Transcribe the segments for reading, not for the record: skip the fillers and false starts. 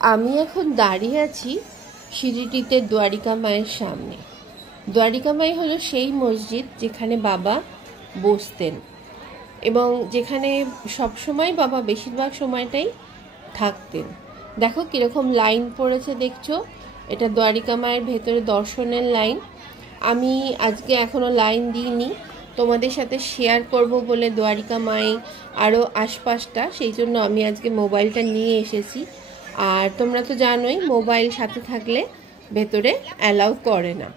আমি এখন দাঁড়িয়ে আছি শিরিডিতে দ্বারিকা মায়ের সামনে। দ্বারিকা মাই হলো সেই মসজিদ যেখানে বাবা বসতেন এবং যেখানে সবসময় বাবা বেশিরভাগ সময়টাই থাকতেন। দেখো কীরকম লাইন পড়েছে দেখছো, এটা দ্বারিকা মায়ের ভেতরে দর্শনের লাইন। আমি আজকে এখনও লাইন দিইনি, তোমাদের সাথে শেয়ার করব বলে দ্বারিকা মাই আরও আশপাশটা, সেই জন্য আমি আজকে মোবাইলটা নিয়ে এসেছি। আর তোমরা তো জানোই মোবাইল সাথে থাকলে ভেতরে অ্যালাউ করে না।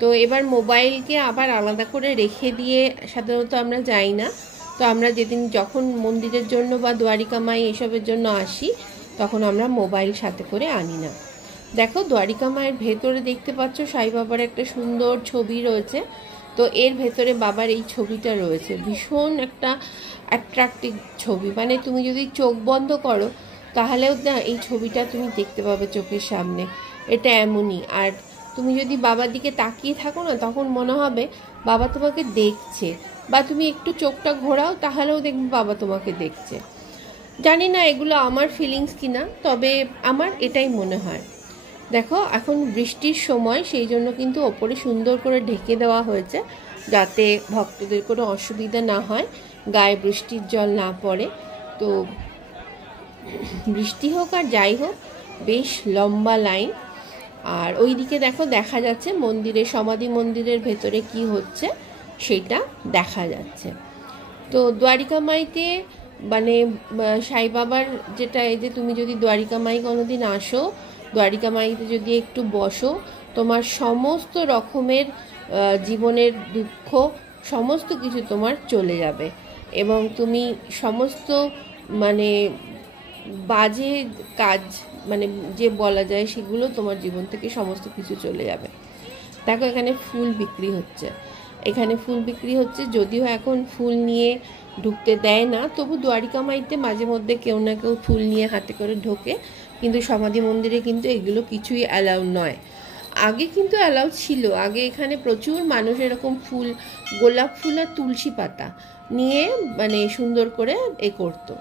তো এবার মোবাইলকে আবার আলাদা করে রেখে দিয়ে সাধারণত আমরা যাই না। তো আমরা যেদিন যখন মন্দিরের জন্য বা দ্বারিকা মাই এসবের জন্য আসি তখন আমরা মোবাইল সাথে করে আনি না। দেখো দ্বারিকা মায়ের ভেতরে দেখতে পাচ্ছ সাই বাবার একটা সুন্দর ছবি রয়েছে। তো এর ভেতরে বাবার এই ছবিটা রয়েছে, ভীষণ একটা অ্যাট্রাকটিভ ছবি। মানে তুমি যদি চোখ বন্ধ করো তাহলেও না এই ছবিটা তুমি দেখতে পাবে চোখের সামনে, এটা এমনই। আর তুমি যদি বাবার দিকে তাকিয়ে থাকো না তখন মনে হবে বাবা তোমাকে দেখছে, বা তুমি একটু চোখটা ঘোরাও তাহলেও দেখবে বাবা তোমাকে দেখছে। জানি না এগুলো আমার ফিলিংস কিনা, তবে আমার এটাই মনে হয়। দেখো এখন বৃষ্টির সময়, সেই জন্য কিন্তু ওপরে সুন্দর করে ঢেকে দেওয়া হয়েছে যাতে ভক্তদের কোনো অসুবিধা না হয়, গায়ে বৃষ্টির জল না পড়ে। তো বৃষ্টি হোক আর যাই হোক, বেশ লম্বা লাইন। আর ওই দিকে দেখো দেখা যাচ্ছে মন্দিরে, সমাধি মন্দিরের ভেতরে কি হচ্ছে সেটা দেখা যাচ্ছে। তো দ্বারিকা মাইতে মানে সাই বাবার যেটা, এই যে তুমি যদি দ্বারিকা মাই কোনোদিন আসো, দ্বারিকা মাইতে যদি একটু বসো, তোমার সমস্ত রকমের জীবনের দুঃখ সমস্ত কিছু তোমার চলে যাবে এবং তুমি সমস্ত মানে বাজে কাজ, মানে যে বলা যায় সেগুলো তোমার জীবন থেকে সমস্ত কিছু চলে যাবে। দেখো এখানে ফুল বিক্রি হচ্ছে, এখানে ফুল বিক্রি হচ্ছে। যদিও এখন ফুল নিয়ে ঢুকতে দেয় না, তবু দ্বারিকা মাইতে মাঝে মধ্যে কেউ না কেউ ফুল নিয়ে হাতে করে ঢোকে, কিন্তু সমাধি মন্দিরে কিন্তু এগুলো কিছুই অ্যালাউ নয়। আগে কিন্তু অ্যালাউ ছিল, আগে এখানে প্রচুর মানুষ এরকম ফুল, গোলাপ ফুল আর তুলসী পাতা নিয়ে মানে সুন্দর করে করতো।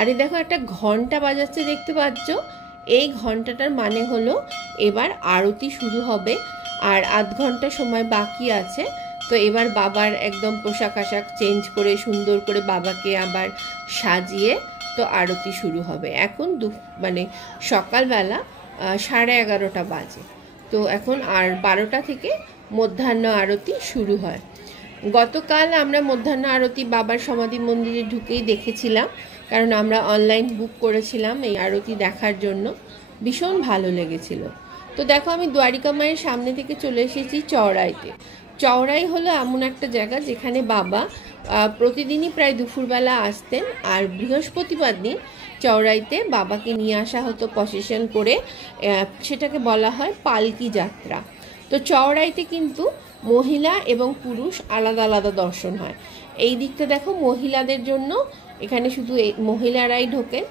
আরে দেখো একটা ঘন্টা বাজাচ্ছে দেখতে পাচ্ছ, এই ঘন্টাটার মানে হলো এবার আরতি শুরু হবে আর আধ ঘন্টা সময় বাকি আছে। তো এবার বাবার একদম পোশাক আশাক চেঞ্জ করে সুন্দর করে বাবাকে আবার সাজিয়ে তো আরতি শুরু হবে। এখন মানে সকালবেলা 11:30 বাজে। তো এখন আর 12টা থেকে মধ্যাহ্ন আরতি শুরু হয়। গতকাল আমরা মধ্যাহ্ন আরতি বাবার সমাধি মন্দিরে ঢুকেই দেখেছিলাম, কারণ আমরা অনলাইন বুক করেছিলাম এই আরতি দেখার জন্য, ভীষণ ভালো লেগেছিল। তো দেখো আমি দ্বারিকা মায়ের সামনে থেকে চলে এসেছি চওড়াইতে। চওড়াই হলো এমন একটা জায়গা যেখানে বাবা প্রতিদিনই প্রায় দুপুরবেলা আসতেন, আর বৃহস্পতিবার দিন চওড়াইতে বাবাকে নিয়ে আসা হতো প্রসেশন করে, সেটাকে বলা হয় পালকি যাত্রা। তো চওড়াইতে কিন্তু মহিলা এবং পুরুষ আলাদা আলাদা দর্শন হয়। এই দিকটা দেখো মহিলাদের জন্য, এখানে শুধু মহিলারাই ঢোকেন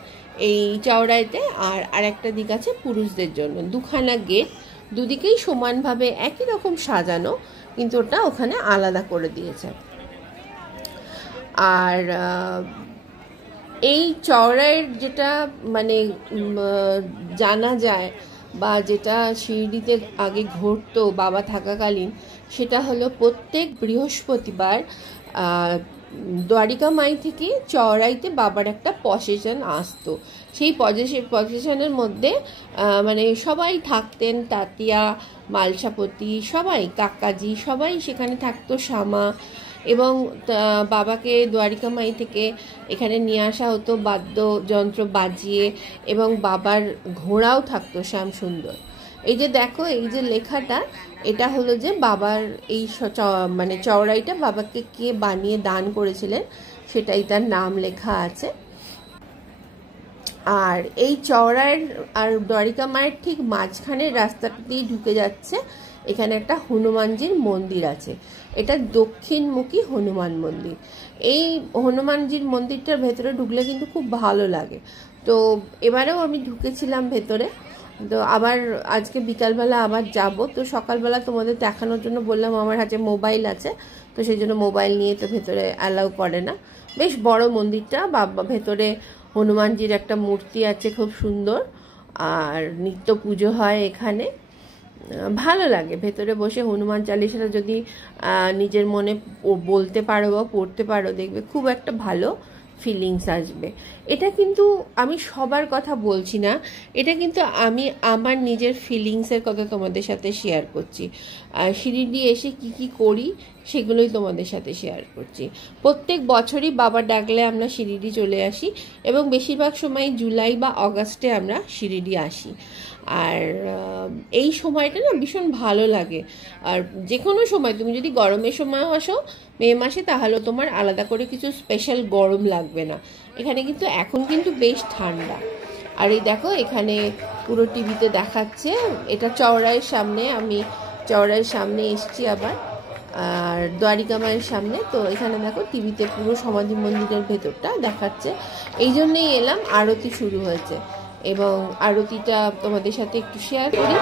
এই চওড়াইতে, আর আরেকটা দিক আছে পুরুষদের জন্য। দুখানা গেট, দুদিকেই সমানভাবে একই রকম সাজানো, কিন্তু ওটা ওখানে আলাদা করে দিয়েছে। আর এই চওড়াইয়ের যেটা মানে জানা যায় বা যেটা শিরডিতে আগে ঘটতো বাবা থাকাকালীন, সেটা হলো প্রত্যেক বৃহস্পতিবার দ্বারিকা মাই থেকে চওড়াইতে বাবার একটা প্রসেশন আসতো। সেই প্রসেশনের মধ্যে মানে সবাই থাকতেন, তাতিয়া, মালসাপতি, সবাই, কাকাজি, সবাই সেখানে থাকতো, শ্যামা। এবং বাবাকে দ্বারিকা মাই থেকে এখানে নিয়ে আসা হতো বাদ্যযন্ত্র বাজিয়ে, এবং বাবার ঘোড়াও থাকতো শ্যাম সুন্দর। এই যে দেখো এই যে লেখাটা, এটা হলো যে বাবার এই মানে চওড়াইটা বাবাকে কে বানিয়ে দান করেছিলেন সেটাই তার নাম লেখা আছে। আর এই চওড়াইয়ের আর দ্বারিকা মায়ের ঠিক মাঝখানের রাস্তাটাতেই ঢুকে যাচ্ছে, এখানে একটা হনুমানজির মন্দির আছে। এটা দক্ষিণমুখী হনুমান মন্দির। এই হনুমানজির মন্দিরটার ভেতরে ঢুকলে কিন্তু খুব ভালো লাগে। তো এবারেও আমি ঢুকেছিলাম ভেতরে। তো আবার আজকে বিকালবেলা আবার যাব। তো সকালবেলা তোমাদের দেখানোর জন্য বললাম, আমার হাতে মোবাইল আছে, তো সেই জন্য মোবাইল নিয়ে তো ভেতরে অ্যালাউ করে না। বেশ বড় মন্দিরটা, ভেতরে হনুমানজির একটা মূর্তি আছে খুব সুন্দর। আর নিত্য পুজো হয় এখানে। ভালো লাগে ভেতরে বসে হনুমান চালিসাটা যদি নিজের মনে বলতে পারো বা পড়তে পারো, দেখবে খুব একটা ভালো ফিলিংস আসবে। এটা কিন্তু আমি সবার কথা বলছি না, এটা কিন্তু আমি আমার নিজের ফিলিংসের কথা তোমাদের সাথে শেয়ার করছি। শিরিডি এসে কি করি সেগুলোই তোমাদের সাথে শেয়ার করছি। প্রত্যেক বছরই বাবা ডাকলে আমরা শিরিডি চলে আসি, এবং বেশিরভাগ সময় জুলাই বা অগাস্টে আমরা শিরিডি আসি। আর এই সময়টা না ভীষণ ভালো লাগে। আর যে কোনো সময়, তুমি যদি গরমের সময় আসো মে মাসে, তাহলে তোমার আলাদা করে কিছু স্পেশাল গরম লাগবে না। এখানে কিন্তু এখন কিন্তু বেশ ঠান্ডা। আর এই দেখো এখানে পুরো টিভিতে দেখাচ্ছে, এটা চওড়াইয়ের সামনে, আমি চওড়াইয়ের সামনে এসছি আবার, আর দ্বারিকা মায়ের সামনে। তো এখানে দেখো টিভিতে পুরো সমাধি মন্দিরের ভেতরটা দেখাচ্ছে। এই জন্যেই এলাম, আরতি শুরু হয়েছে এবং আরতিটা তোমাদের সাথে একটু শেয়ার করি।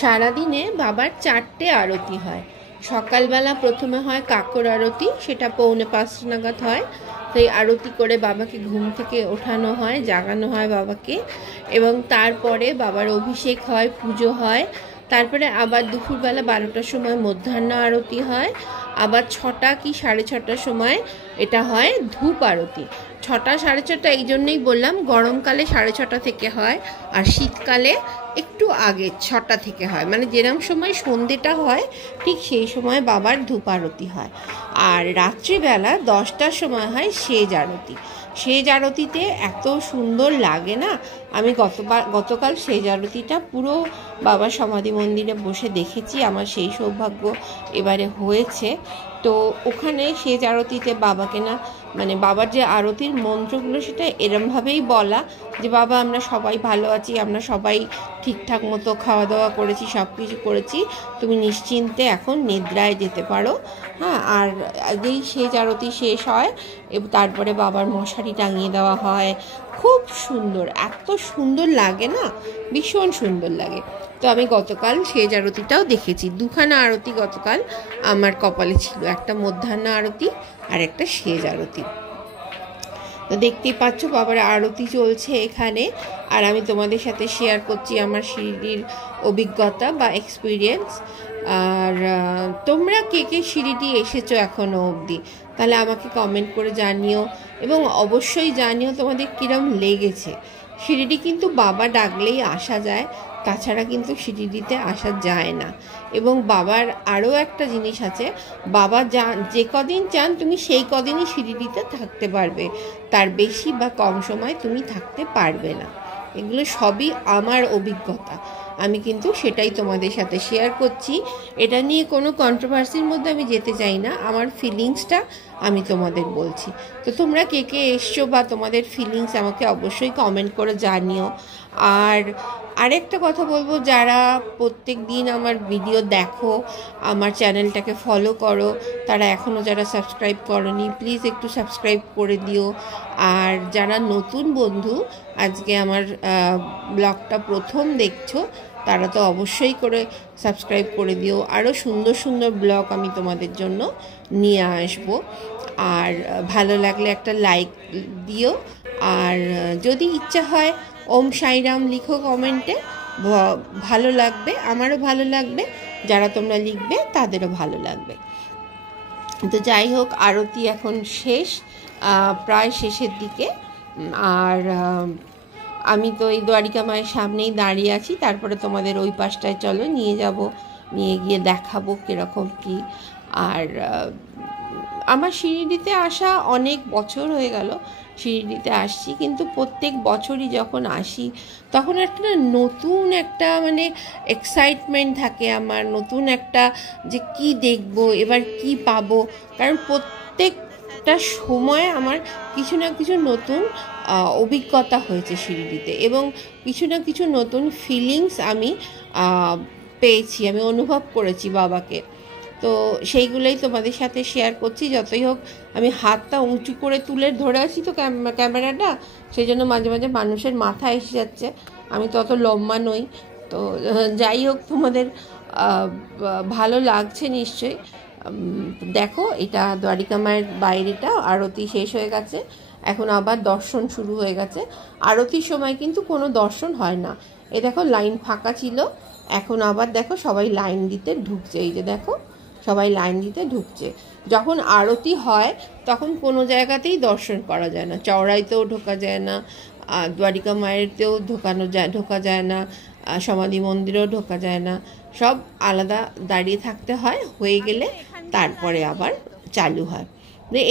সারাদিনে বাবার 4টে আরতি হয়। সকালবেলা প্রথমে হয় কাকর আরতি, সেটা 4:45 নাগাদ হয়। সেই আরতি করে বাবাকে ঘুম থেকে ওঠানো হয়, জাগানো হয় বাবাকে, এবং তারপরে বাবার অভিষেক হয়, পুজো হয়। তারপরে আবার দুপুরবেলা 12টার সময় মধ্যাহ্ন আরতি হয়। আবার 6টা কি 6:30টার সময় এটা হয় ধূপ আরতি। 6টা 6:30 এই জন্যই বললাম, গরমকালে 6:30 থেকে হয়, আর শীতকালে একটু আগে 6টা থেকে হয়। মানে যেরকম সময় সন্ধ্যেটা হয় ঠিক সেই সময় বাবার ধূপ আরতি হয়। আর রাত্রিবেলা 10টার সময় হয় সেজ আরতি। সেজ আরতিতে এত সুন্দর লাগে না। আমি গতকাল সেজ আরতিটা পুরো বাবার সমাধি মন্দিরে বসে দেখেছি, আমার সেই সৌভাগ্য এবারে হয়েছে। তো ওখানে সেজ আরতিতে বাবাকে না, মানে বাবার যে আরতির মন্ত্রগুলো সেটা এরমভাবেই বলা যে বাবা আমরা সবাই ভালো আছি, আমরা সবাই ঠিকঠাক মতো খাওয়া দাওয়া করেছি, সব কিছু করেছি, তুমি নিশ্চিন্তে এখন নিদ্রায় যেতে পারো। হ্যাঁ, আর যেই সেজ আরতি শেষ হয় তারপরে বাবার মশারি টাঙিয়ে দেওয়া হয়। খুব সুন্দর, এত সুন্দর লাগে না, ভীষণ সুন্দর লাগে। তো আমি গতকাল সেজ আরতিটাও দেখেছি। 2খানা আরতি গতকাল আমার কপালে ছিল, একটা মধ্যাহ্ন আরতি আর একটা সেজ আরতি। তো দেখতেই পাচ্ছ বাবার আরতি চলছে এখানে, আর আমি তোমাদের সাথে শেয়ার করছি আমার শিরিডির অভিজ্ঞতা বা এক্সপিরিয়েন্স। আর তোমরা কে শিরিডি এসেছো এখনো অবধি, তাহলে আমাকে কমেন্ট করে জানিও, এবং অবশ্যই জানিও তোমাদের কিরম লেগেছে। শিরিডি কিন্তু বাবা ডাকলেই আসা যায়, তাছাড়া কিন্তু শিরিডিতে আসা যায় না। এবং বাবার আরও একটা জিনিস আছে, বাবা যে কদিন চান তুমি সেই কদিনই শিরিডিতে থাকতে পারবে, তার বেশি বা কম সময় তুমি থাকতে পারবে না। এগুলো সবই আমার অভিজ্ঞতা, আমি কিন্তু সেটাই তোমাদের সাথে শেয়ার করছি। এটা নিয়ে কোনো কন্ট্রোভার্সির মধ্যে আমি যেতে চাই না, আমার ফিলিংসটা আমি তোমাদের বলছি। তো তোমরা কে এসছো বা তোমাদের ফিলিংস আমাকে অবশ্যই কমেন্ট করে জানিও। আর আরেকটা কথা বলবো, যারা প্রত্যেক দিন আমার ভিডিও দেখো, আমার চ্যানেলটাকে ফলো করো, তারা এখনও যারা সাবস্ক্রাইব করোনি প্লিজ একটু সাবস্ক্রাইব করে দিও। আর যারা নতুন বন্ধু আজকে আমার ব্লগটা প্রথম দেখছো, তারা তো অবশ্যই করে সাবস্ক্রাইব করে দিও। আরও সুন্দর সুন্দর ব্লগ আমি তোমাদের জন্য নিয়ে আসব। আর ভালো লাগলে একটা লাইক দিও, আর যদি ইচ্ছা হয় ওম সাইরাম লিখো কমেন্টে, ভালো লাগবে, আমারও ভালো লাগবে, যারা তোমরা লিখবে তাদেরও ভালো লাগবে। তো যাই হোক, আরতি এখন শেষ, প্রায় শেষের দিকে। আর আমি তো এই দ্বারিকা মায়ের সামনেই দাঁড়িয়ে আছি, তারপরে তোমাদের ওই পাশটায় চলো নিয়ে যাব, নিয়ে গিয়ে দেখাবো কীরকম কী। আর আমার শিরিডিতে আসা অনেক বছর হয়ে গেল, শিরিডিতে আসছি, কিন্তু প্রত্যেক বছরই যখন আসি তখন একটা নতুন একটা মানে এক্সাইটমেন্ট থাকে আমার, নতুন একটা যে কি দেখব, এবার কি পাবো। কারণ প্রত্যেকটা সময় আমার কিছু না কিছু নতুন অভিজ্ঞতা হয়েছে শিরিডিতে, এবং কিছু না কিছু নতুন ফিলিংস আমি পেয়েছি, আমি অনুভব করেছি বাবাকে। তো সেইগুলোই তোমাদের সাথে শেয়ার করছি। যতই হোক আমি হাতটা উঁচু করে তুলে ধরে আছি তো ক্যামেরাটা, সেই জন্য মাঝে মাঝে মানুষের মাথা এসে যাচ্ছে, আমি তত লম্বা নই। তো যাই হোক, তোমাদের ভালো লাগছে নিশ্চয়ই। দেখো, এটা দ্বারিকা মায়ের বাইরেটা, আরতি শেষ হয়ে গেছে, এখন আবার দর্শন শুরু হয়ে গেছে। আরতির সময় কিন্তু কোনো দর্শন হয় না। এই দেখো লাইন ফাঁকা ছিল, এখন আবার দেখো সবাই লাইন দিতে ঢুকছে। এই যে দেখো সবাই লাইন দিতে ঢুকছে। যখন আরতি হয় তখন কোনো জায়গাতেই দর্শন করা যায় না, চওড়াইতেও ঢোকা যায় না, দ্বারিকা মায়েরতেও ঢোকা যায় না, সমাধি মন্দিরেও ঢোকা যায় না, সব আলাদা দাঁড়িয়ে থাকতে হয়, হয়ে গেলে তারপরে আবার চালু হয়।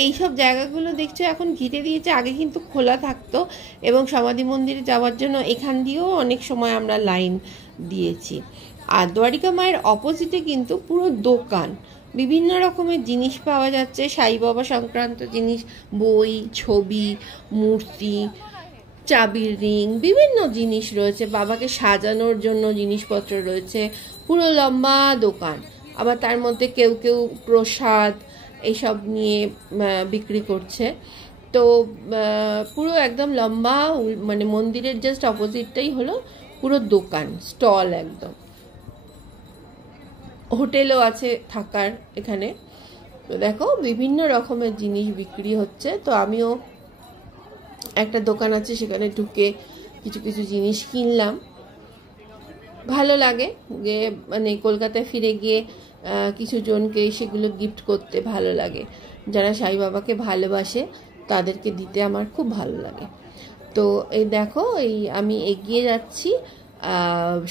এই সব জায়গাগুলো দেখছো এখন ঘিরে দিয়েছে, আগে কিন্তু খোলা থাকতো, এবং সমাধি মন্দিরে যাওয়ার জন্য এখান দিয়েও অনেক সময় আমরা লাইন দিয়েছি। আর দ্বারিকা মায়ের অপোজিটে কিন্তু পুরো দোকান, বিভিন্ন রকমের জিনিস পাওয়া যাচ্ছে, সাই বাবা সংক্রান্ত জিনিস, বই, ছবি, মূর্তি, চাবির রিং, বিভিন্ন জিনিস রয়েছে, বাবাকে সাজানোর জন্য জিনিসপত্র রয়েছে, পুরো লম্বা দোকান। আবার তার মধ্যে কেউ কেউ প্রসাদ এইসব নিয়ে বিক্রি করছে। তো পুরো একদম লম্বা, মানে মন্দিরের জাস্ট অপোজিটটাই হলো পুরো দোকান, স্টল একদম। হোটেলও আছে থাকার এখানে। তো দেখো বিভিন্ন রকমের জিনিস বিক্রি হচ্ছে। তো আমিও একটা দোকান আছে সেখানে ঢুকে কিছু কিছু জিনিস কিনলাম। ভালো লাগে যে মানে কলকাতায় ফিরে গিয়ে কিছু জনকে সেগুলো গিফট করতে ভালো লাগে, যারা সাই বাবাকে ভালোবাসে তাদেরকে দিতে আমার খুব ভালো লাগে। তো এই দেখো, এই আমি এগিয়ে যাচ্ছি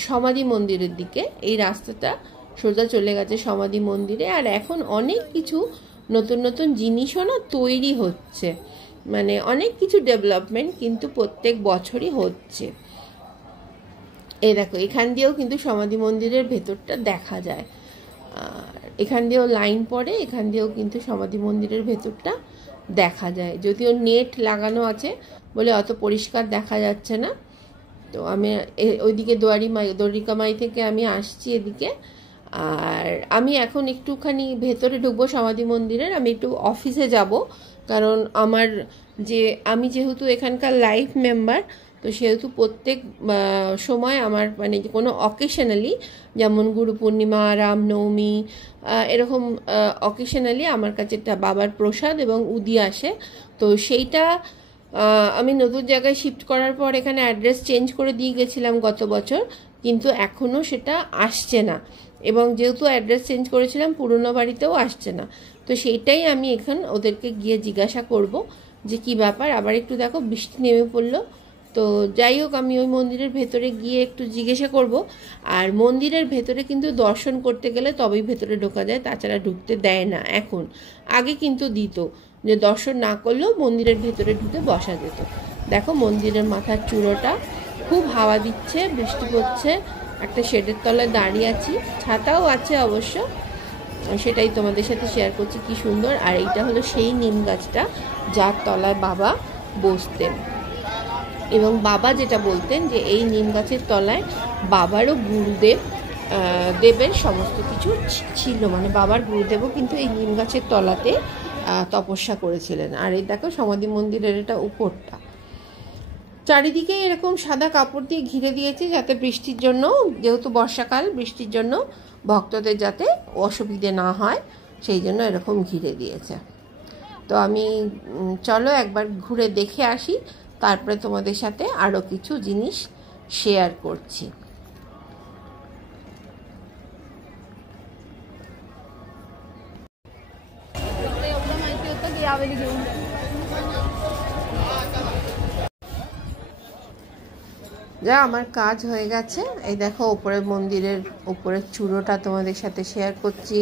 সমাধি মন্দিরের দিকে। এই রাস্তাটা সোজা চলে গেছে সমাধি মন্দিরে। আর এখন অনেক কিছু নতুন নতুন জিনিসও না তৈরি হচ্ছে, মানে অনেক কিছু ডেভেলপমেন্ট কিন্তু প্রত্যেক বছরই হচ্ছে। এই দেখো, এখান দিয়েও কিন্তু সমাধি মন্দিরের ভেতরটা দেখা যায়, আর এখান দিয়েও লাইন পড়ে, এখান দিয়েও কিন্তু সমাধি মন্দিরের ভেতরটা দেখা যায়। যদিও নেট লাগানো আছে বলে অত পরিষ্কার দেখা যাচ্ছে না। তো আমি ওইদিকে দ্বারিকা মাই থেকে আমি আসছি এদিকে। আর আমি এখন একটুখানি ভেতরে ঢুকবো সমাধি মন্দিরের, আমি একটু অফিসে যাব, কারণ আমি যেহেতু এখানকার লাইফ মেম্বার, তো সেহেতু প্রত্যেক সময় আমার মানে কোনো অকেশনালি, যেমন গুরু পূর্ণিমা, রামনবমী, এরকম অকেশনালি আমার কাছে একটা বাবার প্রসাদ এবং উদি আসে। তো সেইটা আমি নতুন জায়গায় শিফট করার পর এখানে অ্যাড্রেস চেঞ্জ করে দিয়ে গেছিলাম গত বছর, কিন্তু এখনও সেটা আসছে না, এবং যেহেতু অ্যাড্রেস চেঞ্জ করেছিলাম পুরনো বাড়িতেও আসছে না। তো সেইটাই আমি এখন ওদেরকে গিয়ে জিজ্ঞাসা করব যে কি ব্যাপার। আবার একটু দেখো বৃষ্টি নেমে পড়লো। তো যাই হোক, আমি ওই মন্দিরের ভেতরে গিয়ে একটু জিজ্ঞাসা করব। আর মন্দিরের ভেতরে কিন্তু দর্শন করতে গেলে তবেই ভেতরে ঢোকা যায়, তাছাড়া ঢুকতে দেয় না এখন। আগে কিন্তু দিত, যে দর্শন না করলেও মন্দিরের ভেতরে ঢুকে বসা যেত। দেখো মন্দিরের মাথার চূড়োটা, খুব হাওয়া দিচ্ছে, বৃষ্টি পড়ছে, একটা শেডের তলায় দাঁড়িয়ে আছি, ছাতাও আছে অবশ্য, সেটাই তোমাদের সাথে শেয়ার করছি কি সুন্দর। আর এইটা হলো সেই নিম গাছটা যার তলায় বাবা বসতেন, এবং বাবা যেটা বলতেন যে এই নিম গাছের তলায় বাবারও দেবের সমস্ত কিছু ছিল, মানে বাবার গুরুদেবও কিন্তু এই নিম গাছের তলাতে তপস্যা করেছিলেন। আর এই দেখো সমাধি মন্দিরের এটা উপরটা, চারিদিকে এরকম সাদা কাপড় দিয়ে ঘিরে দিয়েছে, যাতে বৃষ্টির জন্য, যেহেতু বর্ষাকাল, বৃষ্টির জন্য ভক্তদের যাতে অসুবিধে না হয় সেই জন্য এরকম ঘিরে দিয়েছে। তো আমি চলো একবার ঘুরে দেখে আসি, তারপরে তোমাদের সাথে আরও কিছু জিনিস শেয়ার করছি। যা আমার কাজ হয়ে গেছে। এই দেখো উপরের মন্দিরের উপরের চূড়োটা তোমাদের সাথে শেয়ার করছি,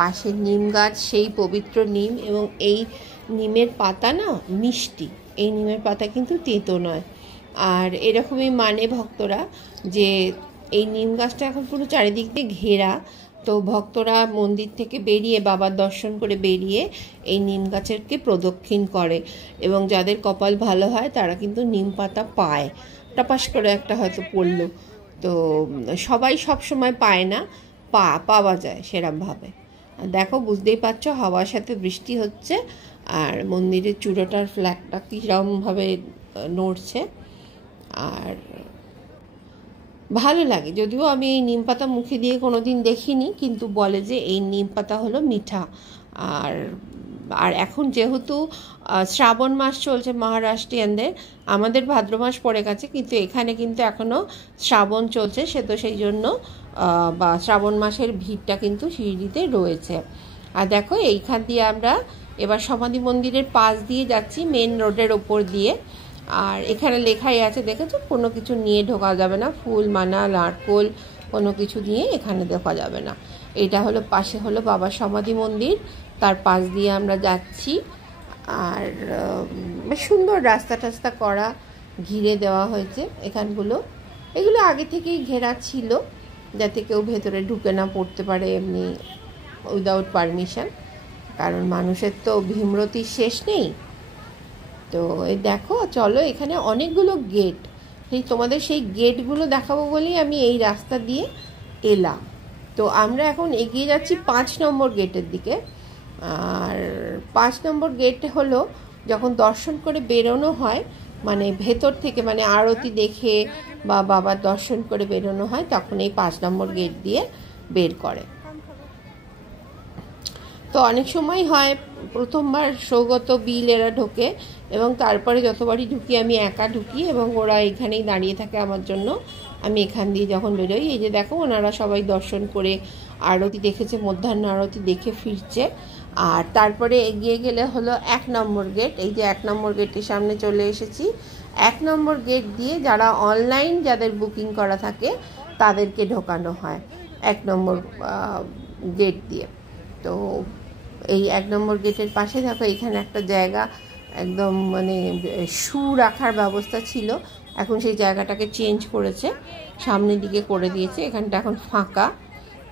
পাশে নিম গাছ, সেই পবিত্র নিম, এবং এই নিমের পাতা না মিষ্টি, এই নিমের পাতা কিন্তু তেতো নয়। আর এরকমই মানে ভক্তরা যে এই নিম গাছটা এখন পুরো চারিদিক দিয়ে ঘেরা, তো ভক্তরা মন্দির থেকে বেরিয়ে, বাবার দর্শন করে বেরিয়ে এই নিম গাছেরকে প্রদক্ষিণ করে, এবং যাদের কপাল ভালো হয় তারা কিন্তু নিম পাতা পায়। টাপাস করে একটা হয়তো পড়লো, তো সবাই সব সময় পায় না, পাওয়া যায় সেরমভাবে। দেখো, বুঝতেই পারছো হাওয়ার সাথে বৃষ্টি হচ্ছে, আর মন্দিরের চূড়োটার ফ্ল্যাগটা কীরকমভাবে নড়ছে, আর ভালো লাগে। যদিও আমি এই নিম পাতা মুখে দিয়ে কোনো দিন দেখিনি, কিন্তু বলে যে এই নিম পাতা হলো মিঠা। আর আর এখন যেহেতু শ্রাবণ মাস চলছে মহারাষ্ট্রিয়ানদের, আমাদের ভাদ্র মাস পড়ে গেছে, কিন্তু এখানে কিন্তু এখনও শ্রাবণ চলছে, সে তো সেই জন্য বা শ্রাবণ মাসের ভিড়টা কিন্তু শিরডিতে রয়েছে। আর দেখো, এইখান দিয়ে আমরা এবার সমাধি মন্দিরের পাশ দিয়ে যাচ্ছি, মেন রোডের ওপর দিয়ে। আর এখানে লেখাই আছে, দেখেছো, কোনো কিছু নিয়ে ঢোকা যাবে না, ফুল, মালা, নারকোল কোনো কিছু নিয়ে এখানে ঢোকা যাবে না। এটা হলো পাশে হলো বাবার সমাধি মন্দির, তার পাশ দিয়ে আমরা যাচ্ছি। আর বেশ সুন্দর রাস্তা টাস্তা করা, ঘিরে দেওয়া হয়েছে এখানগুলো। এগুলো আগে থেকেই ঘেরা ছিল যাতে কেউ ভেতরে ঢুকে না পড়তে পারে এমনি উইদাউট পারমিশন, কারণ মানুষের তো ভীমরতির শেষ নেই। তো এই দেখো, চলো, এখানে অনেকগুলো গেট, তোমাদের সেই গেটগুলো দেখাবো বলেই আমি এই রাস্তা দিয়ে এলাম। তো আমরা এখন এগিয়ে যাচ্ছি 5 নম্বর গেটের দিকে। আর 5 নম্বর গেট হলো যখন দর্শন করে বেরোনো হয়, মানে ভেতর থেকে, মানে আরতি দেখে বা বাবার দর্শন করে বেরোনো হয়, তখন এই 5 নম্বর গেট দিয়ে বের করে। তো অনেক সময় হয় প্রথমবার সৌগত, বিল এরা ঢোকে, এবং তারপরে যতবারই ঢুকি আমি একা ঢুকি, এবং ওরা এখানেই দাঁড়িয়ে থাকে আমার জন্য। আমি এখান দিয়ে যখন বেরোই, এই যে দেখো, ওনারা সবাই দর্শন করে আরতি দেখেছে, মধ্যাহ্ন আরতি দেখে ফিরছে। আর তারপরে এগিয়ে গেলে হলো 1 নম্বর গেট। এই যে 1 নম্বর গেটের সামনে চলে এসেছি। 1 নম্বর গেট দিয়ে যারা অনলাইন, যাদের বুকিং করা থাকে, তাদেরকে ঢোকানো হয় 1 নম্বর গেট দিয়ে। তো এই 1 নম্বর গেটের পাশে দেখো, এইখানে একটা জায়গা একদম মানে শু রাখার ব্যবস্থা ছিল, এখন সেই জায়গাটাকে চেঞ্জ করেছে, সামনের দিকে করে দিয়েছে, এখানটা এখন ফাঁকা।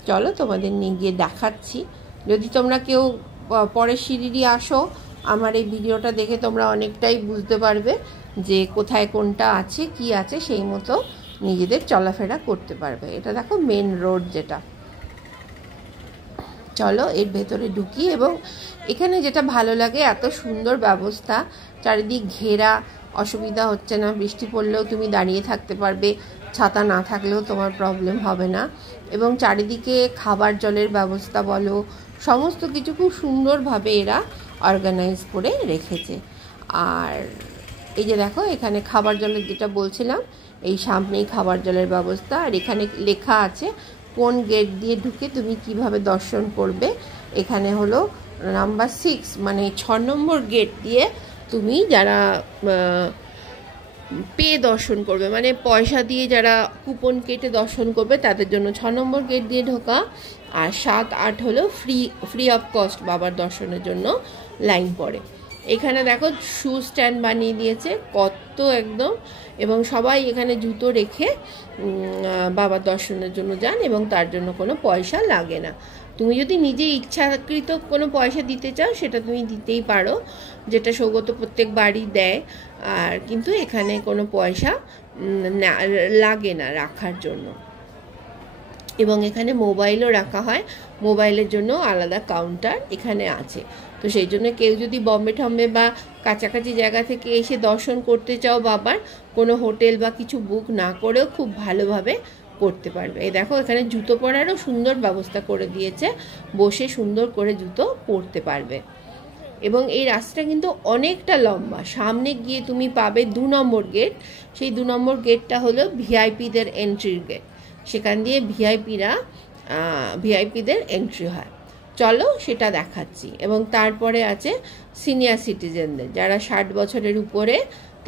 চলো, তোমাদের নিয়ে গিয়ে দেখাচ্ছি। যদি তোমরা কেউ পরে শিরডি আসো, আমার এই ভিডিওটা দেখে তোমরা অনেকটাই বুঝতে পারবে যে কোথায় কোনটা আছে, কি আছে, সেই মতো নিজেদের চলাফেরা করতে পারবে। এটা দেখো মেন রোড যেটা। চলো এর ভেতরে ঢুকি। এবং এখানে যেটা ভালো লাগে, এত সুন্দর ব্যবস্থা, চারিদিক ঘেরা, অসুবিধা হচ্ছে না, বৃষ্টি পড়লেও তুমি দাঁড়িয়ে থাকতে পারবে, ছাতা না থাকলেও তোমার প্রবলেম হবে না। এবং চারিদিকে খাবার জলের ব্যবস্থা বলো, সমস্ত কিছু খুব সুন্দরভাবে এরা অর্গানাইজ করে রেখেছে। আর এই যে দেখো, এখানে খাবার জলের যেটা বলছিলাম, এই সামনেই খাবার জলের ব্যবস্থা। আর এখানে লেখা আছে কোন গেট দিয়ে ঢুকে তুমি কিভাবে দর্শন করবে। এখানে হলো নাম্বার 6, মানে 6 নম্বর গেট দিয়ে তুমি যারা পে দর্শন করবে, মানে পয়সা দিয়ে যারা কুপন কেটে দর্শন করবে, তাদের জন্য 6 নম্বর গেট দিয়ে ঢোকা। আর 7, 8 হলো ফ্রি অফ কস্ট বাবার দর্শনের জন্য লাইন পড়ে। এখানে দেখো শু স্ট্যান্ড বানিয়ে দিয়েছে কত একদম, এবং সবাই এখানে জুতো রেখে বাবার দর্শনের জন্য যান, এবং তার জন্য কোনো পয়সা লাগে না। তুমি যদি নিজে ইচ্ছাকৃত কোনো পয়সা দিতে চাও, সেটা তুমি দিতেই পারো, যেটা সৌগত প্রত্যেক বাড়ি দেয়। আর কিন্তু এখানে কোনো পয়সা লাগে না রাখার জন্য। এবং এখানে মোবাইলও রাখা হয়, মোবাইলের জন্য আলাদা কাউন্টার এখানে আছে। তো সেই জন্য কেউ যদি বম্বে টম্বে বা কাছাকাছি জায়গা থেকে এসে দর্শন করতে চাও বাবার, কোনো হোটেল বা কিছু বুক না করেও খুব ভালোভাবে করতে পারবে। এই দেখো, এখানে জুতো পরারও সুন্দর ব্যবস্থা করে দিয়েছে, বসে সুন্দর করে জুতো পরতে পারবে। এবং এই রাস্তাটা কিন্তু অনেকটা লম্বা। সামনে গিয়ে তুমি পাবে 2 নম্বর গেট। সেই 2 নম্বর গেটটা হলো ভিআইপিদের এন্ট্রির গেট, সেখান দিয়ে ভিআইপিদের এন্ট্রি হয়। চলো সেটা দেখাচ্ছি। এবং তারপরে আছে সিনিয়র সিটিজেনদের, যারা 60 বছরের উপরে,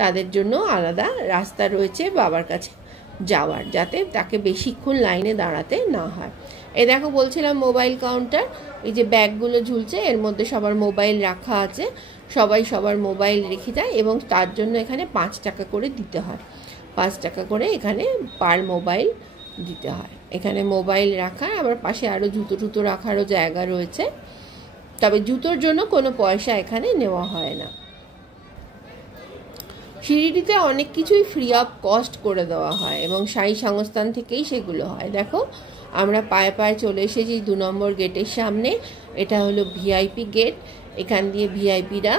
তাদের জন্য আলাদা রাস্তা রয়েছে বাবার কাছে যাওয়ার, যাতে তাকে বেশিক্ষণ লাইনে দাঁড়াতে না হয়। এই দেখো বলছিলাম মোবাইল কাউন্টার, এই যে ব্যাগগুলো ঝুলছে এর মধ্যে সবার মোবাইল রাখা আছে, সবাই সবার মোবাইল রেখে যায় এবং তার জন্য এখানে 5 টাকা করে দিতে হয়, 5 টাকা করে এখানে পার মোবাইল দিতে হয়। এখানে মোবাইল রাখা, আবার পাশে আরও জুতো টুতো রাখারও জায়গা রয়েছে, তবে জুতোর জন্য কোনো পয়সা এখানে নেওয়া হয় না। সিঁড়িটিতে অনেক কিছুই ফ্রি অফ কস্ট করে দেওয়া হয় এবং সাই সংস্থান থেকেই সেগুলো হয়। দেখো আমরা পায়ে পায়ে চলে এসেছি 2 নম্বর গেটের সামনে। এটা হলো ভিআইপি গেট, এখান দিয়ে ভিআইপিরা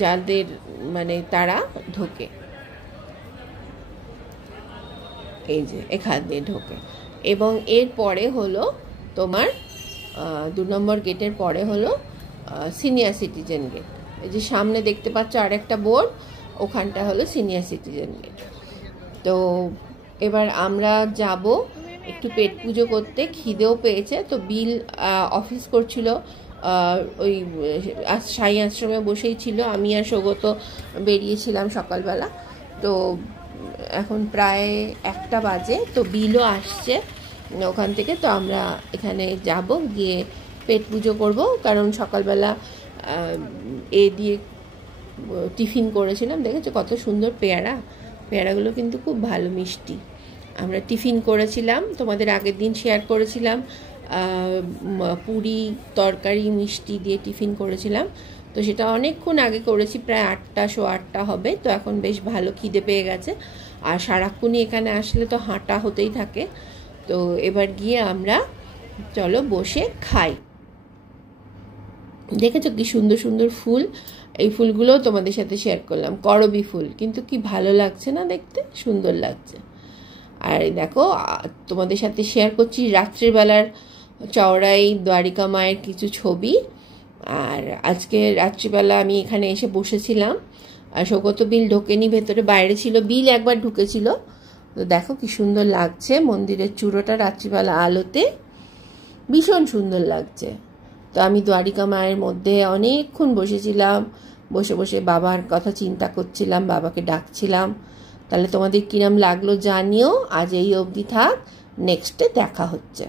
যাদের মানে তারা ঢোকে, এই যে এখান দিয়ে ঢোকে। এবং এর পরে হলো তোমার 2 নম্বর গেটের পরে হলো সিনিয়র সিটিজেন গেট। এই যে সামনে দেখতে পাচ্ছ আরেকটা বোর্ড, ওখানটা হলো সিনিয়র সিটিজেন গেট। তো এবার আমরা যাব একটু পেট পুজো করতে, খিদেও পেয়েছে। তো বিল অফিস করছিল, ওই সাই আশ্রমে বসেই ছিল, আমি আর সৌগত বেরিয়েছিলাম সকালবেলা। তো এখন প্রায় 1টা বাজে, তো বিলও আসছে ওখান থেকে। তো আমরা এখানে যাব, গিয়ে পেট পুজো করব, কারণ সকালবেলা এ দিয়ে টিফিন করেছিলাম। দেখেছো কত সুন্দর পেয়ারা, পেয়ারাগুলো কিন্তু খুব ভালো মিষ্টি। আমরা টিফিন করেছিলাম, তোমাদের আগের দিন শেয়ার করেছিলাম, পুরি তরকারি মিষ্টি দিয়ে টিফিন করেছিলাম। তো সেটা অনেকক্ষণ আগে করেছি, প্রায় 8টা, সোয়া 8টা হবে। তো এখন বেশ ভালো খিদে পেয়ে গেছে, আর সারাক্ষণই এখানে আসলে তো হাঁটা হতেই থাকে। তো এবার গিয়ে আমরা চলো বসে খাই। দেখেছো কি সুন্দর সুন্দর ফুল, এই ফুলগুলোও তোমাদের সাথে শেয়ার করলাম, করবি ফুল, কিন্তু কি ভালো লাগছে না দেখতে, সুন্দর লাগছে। আর দেখো তোমাদের সাথে শেয়ার করছি রাত্রিবেলার চওড়াই দ্বারিকা মায়ের কিছু ছবি। আর আজকে রাত্রিবেলা আমি এখানে এসে বসেছিলাম, আর সৌগত বিল ঢোকেনি ভেতরে, বাইরে ছিল। বিল একবার ঢুকেছিল। তো দেখো কি সুন্দর লাগছে মন্দিরের চূড়োটা রাত্রিবেলা আলোতে, ভীষণ সুন্দর লাগছে। তো আমি দ্বারিকা মায়ের মধ্যে অনেকক্ষণ বসেছিলাম, বসে বসে বাবার কথা চিন্তা করছিলাম, বাবাকে ডাকছিলাম। তাহলে তোমাদের কিরম লাগলো জানিও। আজ এই অবধি থাক, নেক্সটে দেখা হচ্ছে।